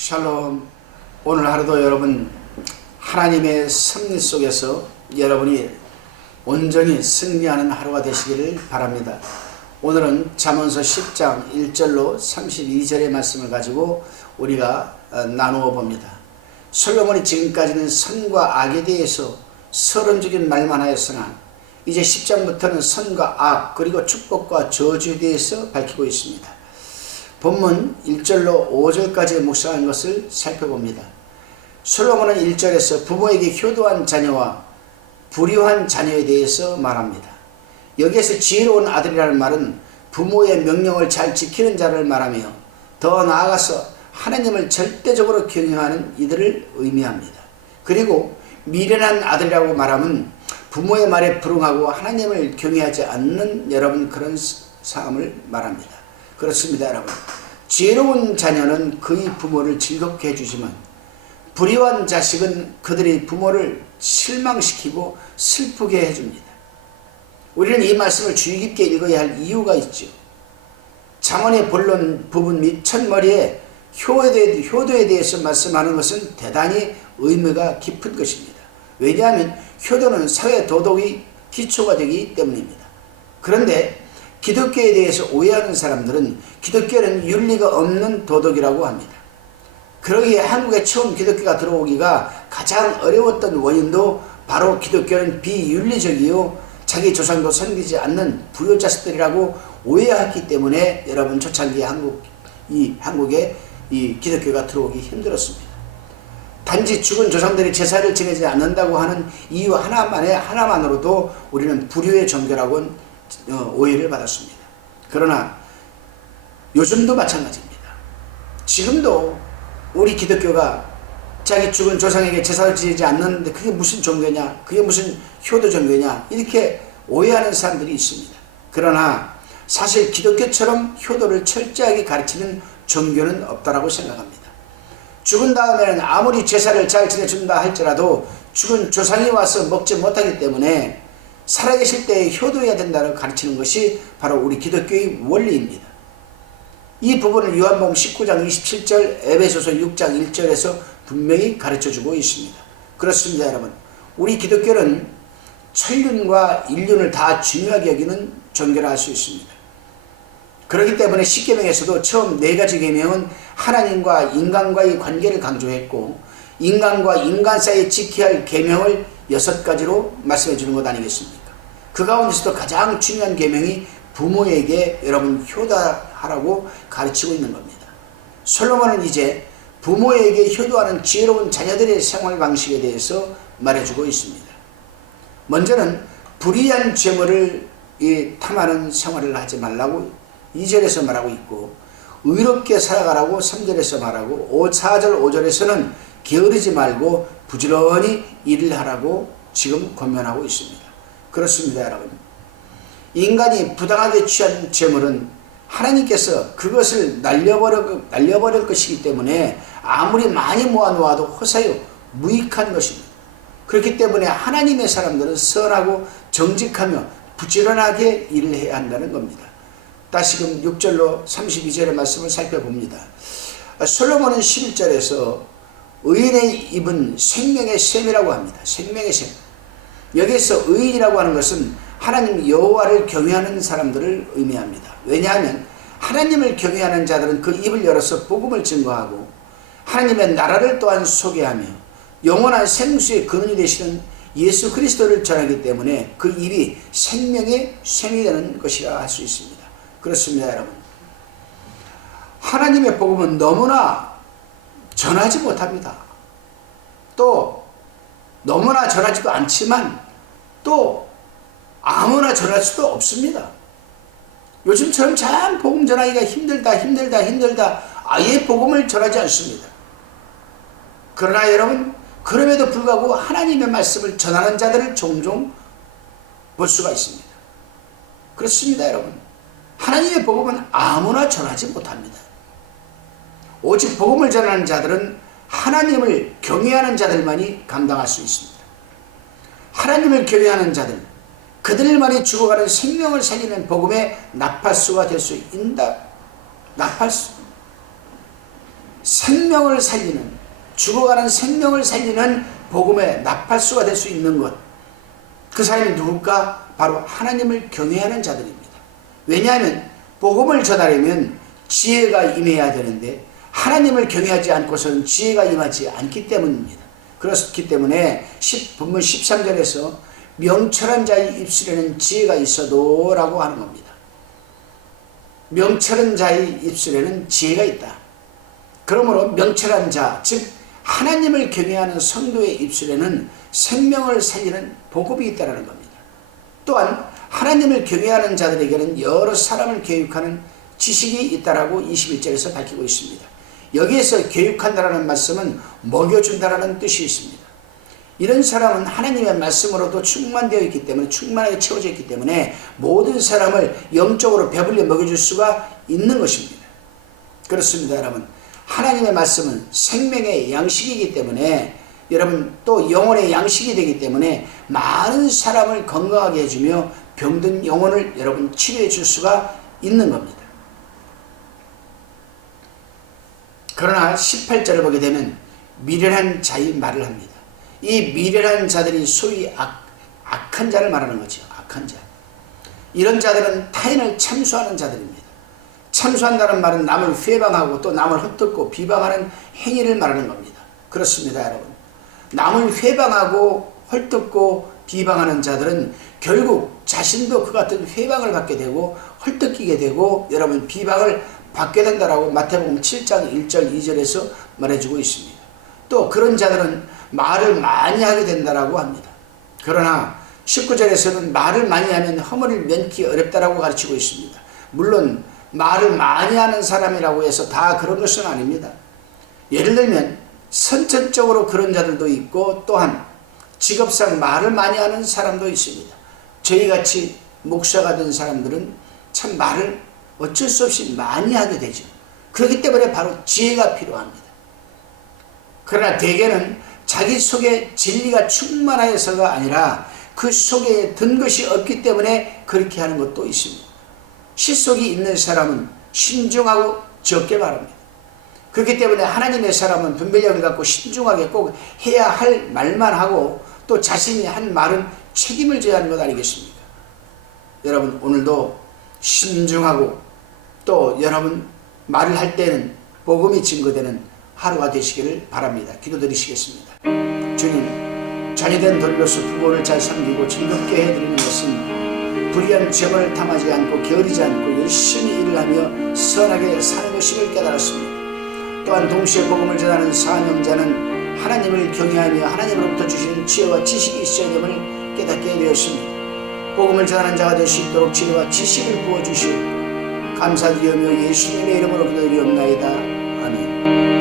샬롬. 오늘 하루도 여러분 하나님의 섭리 속에서 여러분이 온전히 승리하는 하루가 되시기를 바랍니다. 오늘은 잠언서 10장 1절로 32절의 말씀을 가지고 우리가 나누어 봅니다. 솔로몬이 지금까지는 선과 악에 대해서 서론적인 말만 하였으나 이제 10장부터는 선과 악 그리고 축복과 저주에 대해서 밝히고 있습니다. 본문 1절로 5절까지의 묵상한 것을 살펴봅니다. 솔로몬은 1절에서 부모에게 효도한 자녀와 불효한 자녀에 대해서 말합니다. 여기에서 지혜로운 아들이라는 말은 부모의 명령을 잘 지키는 자를 말하며 더 나아가서 하나님을 절대적으로 경외하는 이들을 의미합니다. 그리고 미련한 아들이라고 말하면 부모의 말에 불응하고 하나님을 경외하지 않는 여러분 그런 삶을 말합니다. 그렇습니다, 여러분. 지혜로운 자녀는 그의 부모를 즐겁게 해주지만 불의한 자식은 그들의 부모를 실망시키고 슬프게 해줍니다. 우리는 이 말씀을 주의 깊게 읽어야 할 이유가 있죠. 잠언의 본론 부분 및 첫머리에 효도에 대해서 말씀하는 것은 대단히 의미가 깊은 것입니다. 왜냐하면 효도는 사회 도덕의 기초가 되기 때문입니다. 그런데 기독교에 대해서 오해하는 사람들은 기독교는 윤리가 없는 도덕이라고 합니다. 그러기에 한국에 처음 기독교가 들어오기가 가장 어려웠던 원인도 바로 기독교는 비윤리적이요 자기 조상도 섬기지 않는 불효자식들이라고 오해했기 때문에 여러분 초창기 한국에 이 기독교가 들어오기 힘들었습니다. 단지 죽은 조상들이 제사를 지내지 않는다고 하는 이유 하나만으로도 우리는 불효의 종교라고 오해를 받았습니다. 그러나 요즘도 마찬가지입니다. 지금도 우리 기독교가 자기 죽은 조상에게 제사를 지내지 않는데 그게 무슨 종교냐, 그게 무슨 효도 종교냐 이렇게 오해하는 사람들이 있습니다. 그러나 사실 기독교처럼 효도를 철저하게 가르치는 종교는 없다라고 생각합니다. 죽은 다음에는 아무리 제사를 잘 지내준다 할지라도 죽은 조상이 와서 먹지 못하기 때문에 살아계실 때 효도해야 된다고 가르치는 것이 바로 우리 기독교의 원리입니다. 이 부분을 요한복음 19장 27절, 에베소서 6장 1절에서 분명히 가르쳐주고 있습니다. 그렇습니다, 여러분. 우리 기독교는 천륜과 인륜을 다 중요하게 여기는 종교라 할 수 있습니다. 그렇기 때문에 십계명에서도 처음 4가지 계명은 하나님과 인간과의 관계를 강조했고 인간과 인간 사이에 지켜야 할 계명을 6가지로 말씀해 주는 것 아니겠습니까? 그 가운데서도 가장 중요한 계명이 부모에게 여러분 효도하라고 가르치고 있는 겁니다. 솔로몬은 이제 부모에게 효도하는 지혜로운 자녀들의 생활 방식에 대해서 말해주고 있습니다. 먼저는 불의한 재물을 탐하는 생활을 하지 말라고 2절에서 말하고 있고 의롭게 살아가라고 3절에서 말하고 4절 5절에서는 게으르지 말고 부지런히 일을 하라고 지금 권면하고 있습니다. 그렇습니다, 여러분. 인간이 부당하게 취한 재물은 하나님께서 그것을 날려버릴 것이기 때문에 아무리 많이 모아놓아도 허사요 무익한 것입니다. 그렇기 때문에 하나님의 사람들은 선하고 정직하며 부지런하게 일을 해야 한다는 겁니다. 다시금 6절로 32절의 말씀을 살펴봅니다. 솔로몬은 11절에서 의인의 입은 생명의 샘이라고 합니다. 생명의 샘. 여기서 의인이라고 하는 것은 하나님 여호와를 경외하는 사람들을 의미합니다. 왜냐하면 하나님을 경외하는 자들은 그 입을 열어서 복음을 증거하고 하나님의 나라를 또한 소개하며 영원한 생수의 근원이 되시는 예수 그리스도를 전하기 때문에 그 입이 생명의 샘이 되는 것이라 할 수 있습니다. 그렇습니다, 여러분. 하나님의 복음은 너무나 전하지 못합니다. 또 너무나 전하지도 않지만 또 아무나 전할 수도 없습니다. 요즘처럼 참 복음 전하기가 힘들다 아예 복음을 전하지 않습니다. 그러나 여러분 그럼에도 불구하고 하나님의 말씀을 전하는 자들을 종종 볼 수가 있습니다. 그렇습니다, 여러분. 하나님의 복음은 아무나 전하지 못합니다. 오직 복음을 전하는 자들은 하나님을 경외하는 자들만이 감당할 수 있습니다. 하나님을 경외하는 자들, 그들만이 죽어가는 생명을 살리는 복음의 나팔수가 될 수 있다. 나팔수. 생명을 살리는, 죽어가는 생명을 살리는 복음의 나팔수가 될 수 있는 것, 그 사람이 누굴까? 바로 하나님을 경외하는 자들입니다. 왜냐하면 복음을 전하려면 지혜가 임해야 되는데 하나님을 경외하지 않고서는 지혜가 임하지 않기 때문입니다. 그렇기 때문에 본문 13절에서 명철한 자의 입술에는 지혜가 있어도 라고 하는 겁니다. 명철한 자의 입술에는 지혜가 있다. 그러므로 명철한 자, 즉 하나님을 경외하는 성도의 입술에는 생명을 살리는 복음이 있다는 겁니다. 또한 하나님을 경외하는 자들에게는 여러 사람을 교육하는 지식이 있다라고 21절에서 밝히고 있습니다. 여기에서 교육한다라는 말씀은 먹여준다라는 뜻이 있습니다. 이런 사람은 하나님의 말씀으로도 충만되어 있기 때문에, 충만하게 채워져 있기 때문에 모든 사람을 영적으로 배불리 먹여줄 수가 있는 것입니다. 그렇습니다, 여러분. 하나님의 말씀은 생명의 양식이기 때문에, 여러분, 또 영혼의 양식이 되기 때문에 많은 사람을 건강하게 해주며 병든 영혼을 여러분 치료해 줄 수가 있는 겁니다. 그러나 18절을 보게 되면 미련한 자의 말을 합니다. 이 미련한 자들이 소위 악한 자를 말하는 거죠. 악한 자. 이런 자들은 타인을 참수하는 자들입니다. 참수한다는 말은 남을 회방하고 또 남을 헛듣고 비방하는 행위를 말하는 겁니다. 그렇습니다, 여러분. 남을 회방하고 헐뜯고 비방하는 자들은 결국 자신도 그 같은 회방을 받게 되고 헐뜯기게 되고 여러분 비방을 받게 된다라고 마태복음 7장 1절 2절에서 말해주고 있습니다. 또 그런 자들은 말을 많이 하게 된다라고 합니다. 그러나 19절에서는 말을 많이 하면 허물을 면키 어렵다라고 가르치고 있습니다. 물론 말을 많이 하는 사람이라고 해서 다 그런 것은 아닙니다. 예를 들면 선천적으로 그런 자들도 있고 또한 직업상 말을 많이 하는 사람도 있습니다. 저희같이 목사가 된 사람들은 참 말을 어쩔 수 없이 많이 하게 되죠. 그렇기 때문에 바로 지혜가 필요합니다. 그러나 대개는 자기 속에 진리가 충만하여서가 아니라 그 속에 든 것이 없기 때문에 그렇게 하는 것도 있습니다. 실속이 있는 사람은 신중하고 적게 말합니다. 그렇기 때문에 하나님의 사람은 분별력을 갖고 신중하게 꼭 해야 할 말만 하고 또 자신이 한 말은 책임을 져야 하는 것 아니겠습니까? 여러분 오늘도 신중하고 또 여러분 말을 할 때는 복음이 증거되는 하루가 되시기를 바랍니다. 기도드리시겠습니다. 주님, 자녀된 돌로서 부모를 잘 섬기고 즐겁게 해드리는 것은 불의한 재물을 탐하지 않고 게으르지 않고 열심히 일을 하며 선하게 사는 것임을 깨달았습니다. 또한 동시에 복음을 전하는 사명자는 하나님을 경외하며 하나님으로부터 주신 지혜와 지식이 있어야 됨을 깨닫게 되었습니다. 복음을 전하는 자가 될 수 있도록 지혜와 지식을 부어주시오 감사드리며 예수님의 이름으로 기도드리옵나이다. 아멘.